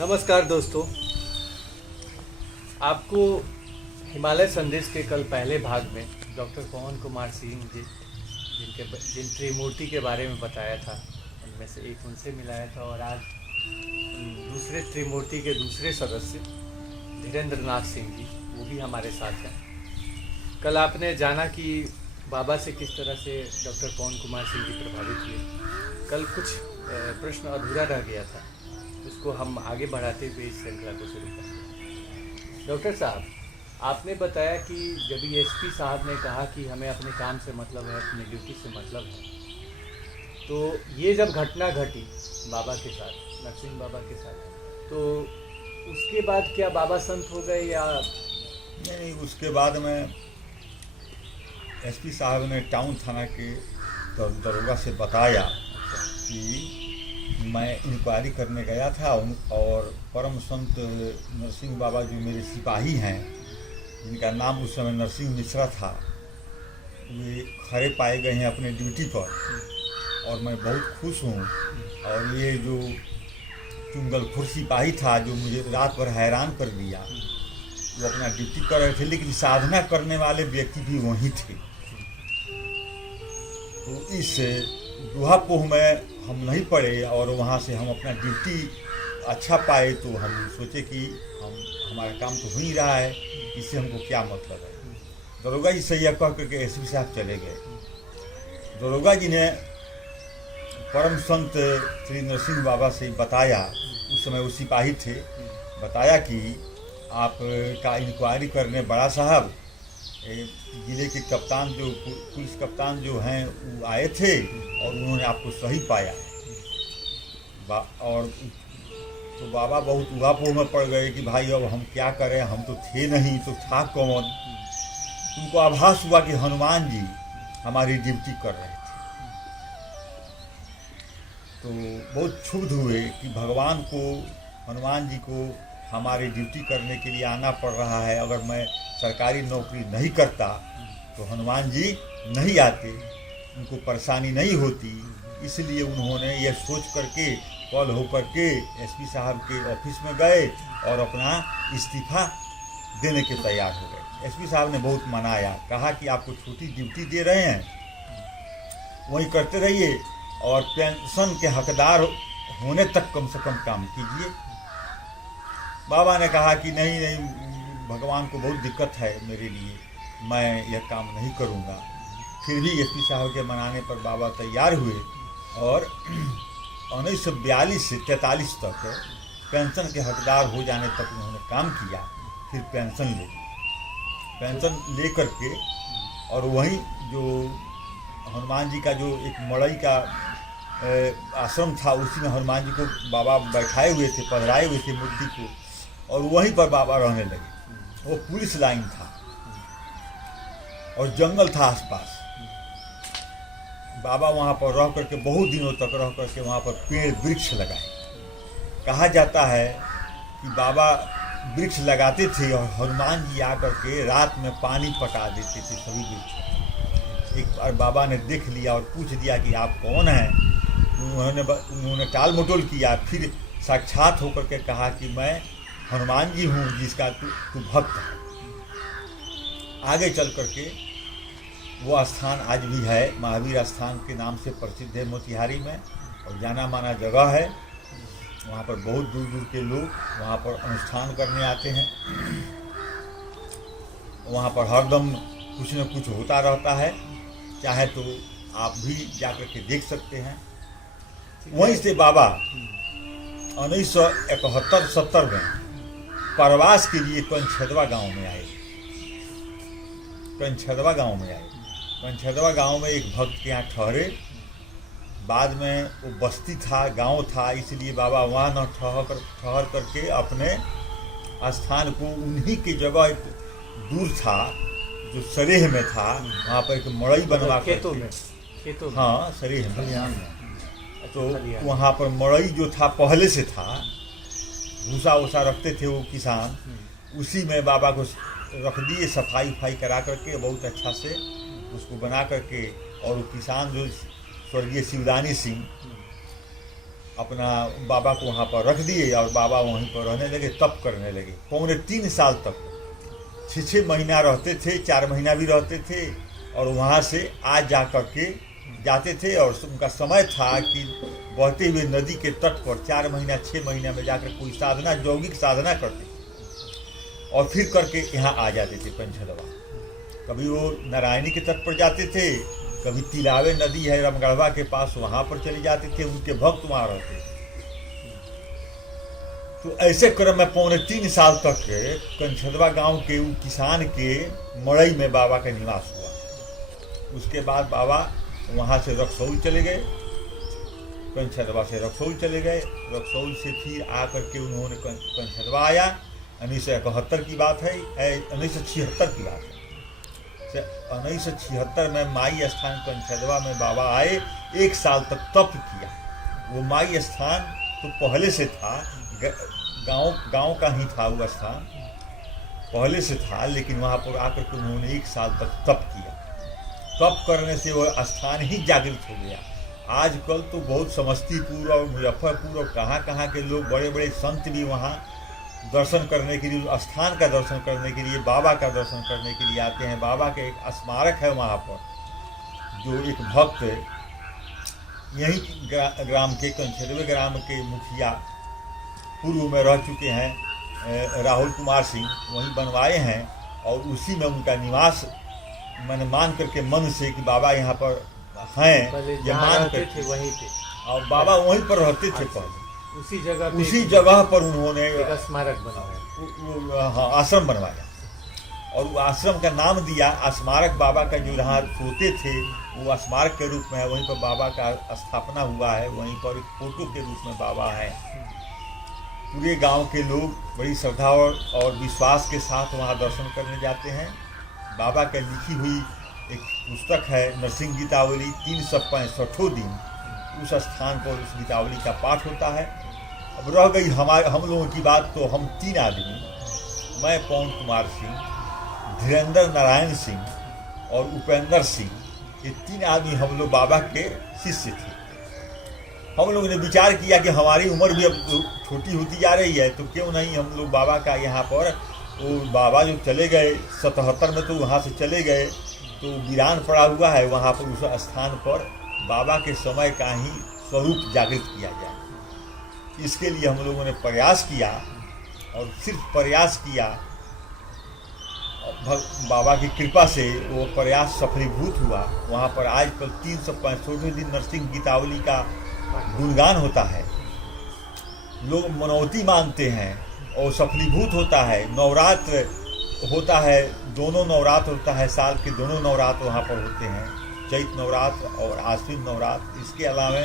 नमस्कार दोस्तों, आपको हिमालय संदेश के कल पहले भाग में डॉक्टर पवन कुमार सिंह जी जिन त्रिमूर्ति के बारे में बताया था, उनमें से एक उनसे मिलाया था। और आज दूसरे त्रिमूर्ति के दूसरे सदस्य धीरेन्द्र नाथ सिंह जी, वो भी हमारे साथ हैं। कल आपने जाना कि बाबा से किस तरह से डॉक्टर पवन कुमार सिंह जी प्रभावित हुए। कल कुछ प्रश्न अधूरा रह गया था, उसको हम आगे बढ़ाते हुए इस श्रृंखला को शुरू करेंगे। डॉक्टर साहब, आपने बताया कि जब एसपी साहब ने कहा कि हमें अपने काम से मतलब है, अपनी ड्यूटी से मतलब है, तो ये जब घटना घटी बाबा के साथ, नरसिंह बाबा के साथ, तो उसके बाद क्या बाबा संत हो गए या नहीं? उसके बाद में एसपी साहब ने टाउन थाना के दरोगा से बताया कि मैं इंक्वायरी करने गया था और परम संत नरसिंह बाबा जो मेरे सिपाही हैं, जिनका नाम उस समय नरसिंह मिश्रा था, वे खड़े पाए गए हैं अपने ड्यूटी पर और मैं बहुत खुश हूँ। और ये जो चुंगलखोर सिपाही था जो मुझे रात भर हैरान कर दिया, वो अपना ड्यूटी कर रहे थे, लेकिन साधना करने वाले व्यक्ति भी वहीं थे। तो इस दुहापोह में हम नहीं पड़े और वहाँ से हम अपना ड्यूटी अच्छा पाए, तो हम सोचे कि हमारा काम तो हो ही रहा है, इससे हमको क्या मतलब है। दरोगा जी से यह कह करके एसपी साहब चले गए। दरोगा जी ने परम संत श्री नरसिंह बाबा से बताया, उस समय वो सिपाही थे, बताया कि आपका इंक्वायरी करने बड़ा साहब जिले के कप्तान जो पुलिस कप्तान जो हैं वो आए थे और उन्होंने आपको सही पाया। और तो बाबा बहुत उहापोह में पड़ गए कि भाई अब हम क्या करें, हम तो थे नहीं तो था कौन। उनको आभास हुआ कि हनुमान जी हमारी ड्यूटी कर रहे थे, तो बहुत क्षुब्ध हुए कि भगवान को, हनुमान जी को हमारी ड्यूटी करने के लिए आना पड़ रहा है। अगर मैं सरकारी नौकरी नहीं करता तो हनुमान जी नहीं आते, उनको परेशानी नहीं होती। इसलिए उन्होंने यह सोच करके कॉल होकर के एसपी साहब के ऑफिस में गए और अपना इस्तीफा देने के तैयार हो गए। एसपी साहब ने बहुत मनाया, कहा कि आपको छोटी ड्यूटी दे रहे हैं, वही करते रहिए और पेंशन के हकदार होने तक कम से कम काम कीजिए। बाबा ने कहा कि नहीं नहीं, भगवान को बहुत दिक्कत है मेरे लिए, मैं यह काम नहीं करूँगा। फिर भी एसपी साहब के मनाने पर बाबा तैयार हुए और 1942 से 43 तक पेंशन के हकदार हो जाने तक उन्होंने काम किया। फिर पेंशन ले करके और वहीं जो हनुमान जी का जो एक मड़ई का आश्रम था, उसी में हनुमान जी को बाबा बैठाए हुए थे, पधराए हुए थे मूर्ति को, और वहीं पर बाबा रहने लगे। वो पुलिस लाइन था और जंगल था आसपास। बाबा वहाँ पर रह करके बहुत दिनों तक रह करके वहाँ पर पेड़ वृक्ष लगाए। कहा जाता है कि बाबा वृक्ष लगाते थे और हनुमान जी आकर के रात में पानी पटा देते थे सभी वृक्ष। एक बार बाबा ने देख लिया और पूछ दिया कि आप कौन हैं। उन्होंने टाल मटोल किया, फिर साक्षात होकर के कहा कि मैं हनुमान जी हूँ जिसका तू भक्त है। आगे चल करके वो स्थान आज भी है, महावीर स्थान के नाम से प्रसिद्ध है मोतिहारी में, और जाना माना जगह है। वहाँ पर बहुत दूर दूर के लोग वहाँ पर अनुष्ठान करने आते हैं। वहाँ पर हरदम कुछ न कुछ होता रहता है, चाहे तो आप भी जाकर के देख सकते हैं। वहीं से बाबा 1971-70 में प्रवास के लिए कंछेदवा गांव में आए। कंछेदवा गांव में एक भक्त के यहाँ ठहरे। बाद में वो बस्ती था, गांव था, इसलिए बाबा वहाँ न ठहर करके अपने स्थान को, उन्हीं की जगह एक दूर था जो सरेह में था, वहाँ पर एक मड़ई बनवा खेतों में हाँ सरेह में, तो वहाँ पर मड़ई जो था पहले से था, भूसा वूसा रखते थे वो किसान, उसी में बाबा को रख दिए, सफाई उफाई करा करके बहुत अच्छा से उसको बना करके। और वो किसान जो स्वर्गीय शिवदानी सिंह अपना बाबा को वहाँ पर रख दिए और बाबा वहीं पर रहने लगे, तप करने लगे। 3.25 साल तक 6 महीना रहते थे, 4 महीना भी रहते थे, और वहाँ से आ जा करके जाते थे। और उनका समय था कि बहते हुए नदी के तट पर 4 महीना 6 महीना में जाकर कोई साधना, यौगिक साधना करते और फिर करके यहाँ आ जाते थे पंचहदवा। कभी वो नारायणी के तट पर जाते थे, कभी तिलावे नदी है रामगढ़वा के पास, वहाँ पर चले जाते थे, उनके भक्त वहाँ रहते थे। तो ऐसे क्रम में 3.25 साल तक कंछदवा गांव के किसान के मड़ई में बाबा का निवास हुआ। उसके बाद बाबा वहाँ से रक्सौल चले गए, कंछदवा से रक्सौल चले गए। रक्सौल से फिर आकर के उन्होंने कंछदवा आया। 1971 की बात है, 1976 की बात है। 1976 में माई स्थान कंछदवा में बाबा आए, 1 साल तक तप किया। वो माई स्थान तो पहले से था, गांव का ही था वो स्थान, पहले से था, लेकिन वहाँ पर आकर के उन्होंने 1 साल तक तप किया। तप करने से वो स्थान ही जागृत हो गया। आजकल तो बहुत समस्तीपुर और मुजफ्फरपुर और कहाँ के लोग, बड़े बड़े संत भी वहाँ दर्शन करने के लिए, स्थान का दर्शन करने के लिए, बाबा का दर्शन करने के लिए आते हैं। बाबा का एक स्मारक है वहाँ पर, जो एक भक्त यहीं ग्राम के, कंछदवे ग्राम के मुखिया पूर्व में रह चुके हैं राहुल कुमार सिंह, वहीं बनवाए हैं। और उसी में उनका निवास मैंने मान करके मन से कि बाबा यहाँ पर हैं, ये मान करके वहीं पे, और बाबा वहीं पर रहते थे पहले। उसी जगह पर उन्होंने स्मारक बनवाया, हाँ, आश्रम बनवाया। और वो आश्रम का नाम दिया स्मारक। बाबा का जो यहाँ सोते थे वो स्मारक के रूप में है, वहीं पर बाबा का स्थापना हुआ है, वहीं पर एक फोटो के रूप में बाबा है। पूरे गांव के लोग बड़ी श्रद्धा और विश्वास के साथ वहाँ दर्शन करने जाते हैं। बाबा का लिखी हुई एक पुस्तक है नरसिंह गीतावली, 365 दिन उस स्थान पर उस गीतावली का पाठ होता है। अब रह गई हम लोगों की बात, तो हम 3 आदमी, मैं पवन कुमार सिंह, धीरेन्द्र नारायण सिंह और उपेंद्र सिंह, ये 3 आदमी हम लोग बाबा के शिष्य थे। हम लोगों ने विचार किया कि हमारी उम्र भी अब छोटी होती जा रही है, तो क्यों नहीं हम लोग बाबा का यहाँ पर, वो बाबा जो चले गए 77 में, तो वहाँ से चले गए, तो वीरान पड़ा हुआ है, वहाँ पर उस स्थान पर बाबा के समय का ही स्वरूप जागृत किया जाए। इसके लिए हम लोगों ने प्रयास किया, और सिर्फ प्रयास किया, बाबा की कृपा से वो प्रयास सफलीभूत हुआ। वहाँ पर आजकल 365 दिन नरसिंह गीतावली का गुणगान होता है, लोग मनौती मानते हैं और सफलीभूत होता है। नवरात्र होता है, दोनों नवरात्र होता है, साल के दोनों नवरात्र वहाँ पर होते हैं, चैत नवरात्र और आश्विन नवरात्र। इसके अलावा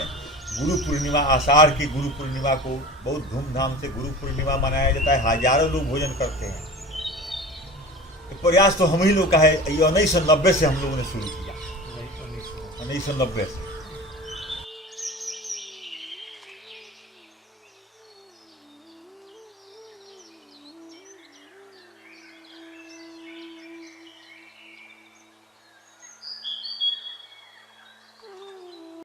गुरु पूर्णिमा, आषाढ़ की गुरु पूर्णिमा को बहुत धूमधाम से गुरु पूर्णिमा मनाया जाता है, हजारों लोग भोजन करते हैं। प्रयास तो हम ही लोग का है। ये 1990 से हम लोगों ने शुरू किया, 1990 से।